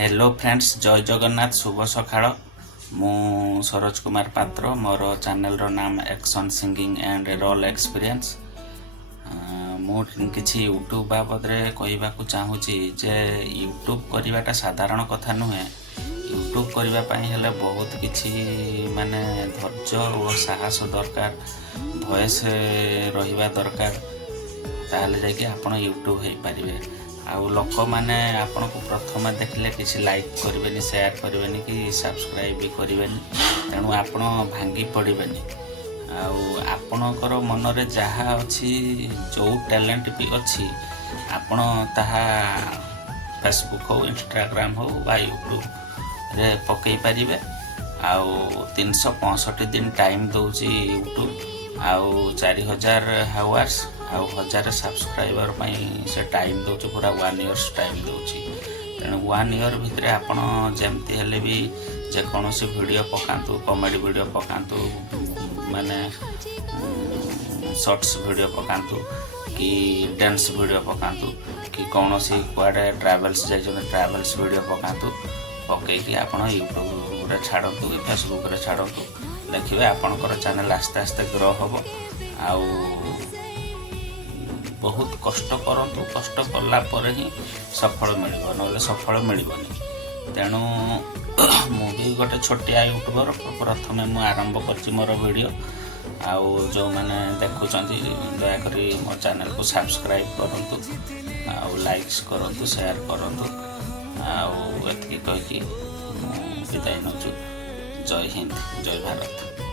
Hello friends, जय जगन्नाथ। शुभ सकाळ। मु सरोज कुमार पात्र। मोर चैनल रो नाम action singing and role experience. मु किछि यूट्यूब बाबद रे कहबाकू चाहूची जे यूट्यूब करवाटा साधारण कथा नुहे। यूट्यूब करबा पई हेले बहुत किछि माने धैर्य और साहस दरकार, वॉइस रहिबा दरकार। ताहले जाके आपण यूट्यूब हे पारिबे। आउ लोक माने आपण को प्रथम देखले किसी लाइक करें, शेयर करें कि सब्सक्राइब भी करें, तेणु आपण भांगी पड़ेनि। आपणकर मनरे जहाँ अच्छी जो टैलेंट भी अच्छी आपण ताहा फेसबुक हो, इंस्टाग्राम हो बा यूट्यूब रे पकई पारिबे। आउ 365 दिन टाइम दौची यूट्यूब। आउ 4000 हावर्स आउ 1000 सब्सक्राइबर से टाइम दौच, पूरा 1 इयर्स टाइम दौची। तेणु 1 इयर भितर आपण जमती हेले भी जेकोसी वीडियो पकातु, कॉमेडी वीडियो पकातु, माने शॉर्ट्स वीडियो पकातु कि डांस वीडियो पकातु कि कौन सी कुआडे ट्रैवल्स जाइछन ट्रैवल्स वीडियो पकातु। पकईकि आपण यूट्यूब रे छाड़तु, फेसबुक रे छाड़तु। देखिए आपणकर चैनल आस्ते आस्ते ग्रो हम। आउ बहुत कष्ट करंतु, कष्ट कला परे ही सफल मिलिबो, नले सफल मिलिबोनी। तेणु मु भी गोटे छोटिया यूट्यूबर। प्रथमे मु आरंभ करछि मोर वीडियो। आउ जो माने देखुचंती दया करी मो चैनल को सब्सक्राइब करंतु, आउ लाइक्स करंतु, शेयर करंतु। आउ एतकी कहि कि विदाय नछु। जय हिंद, जय भारत।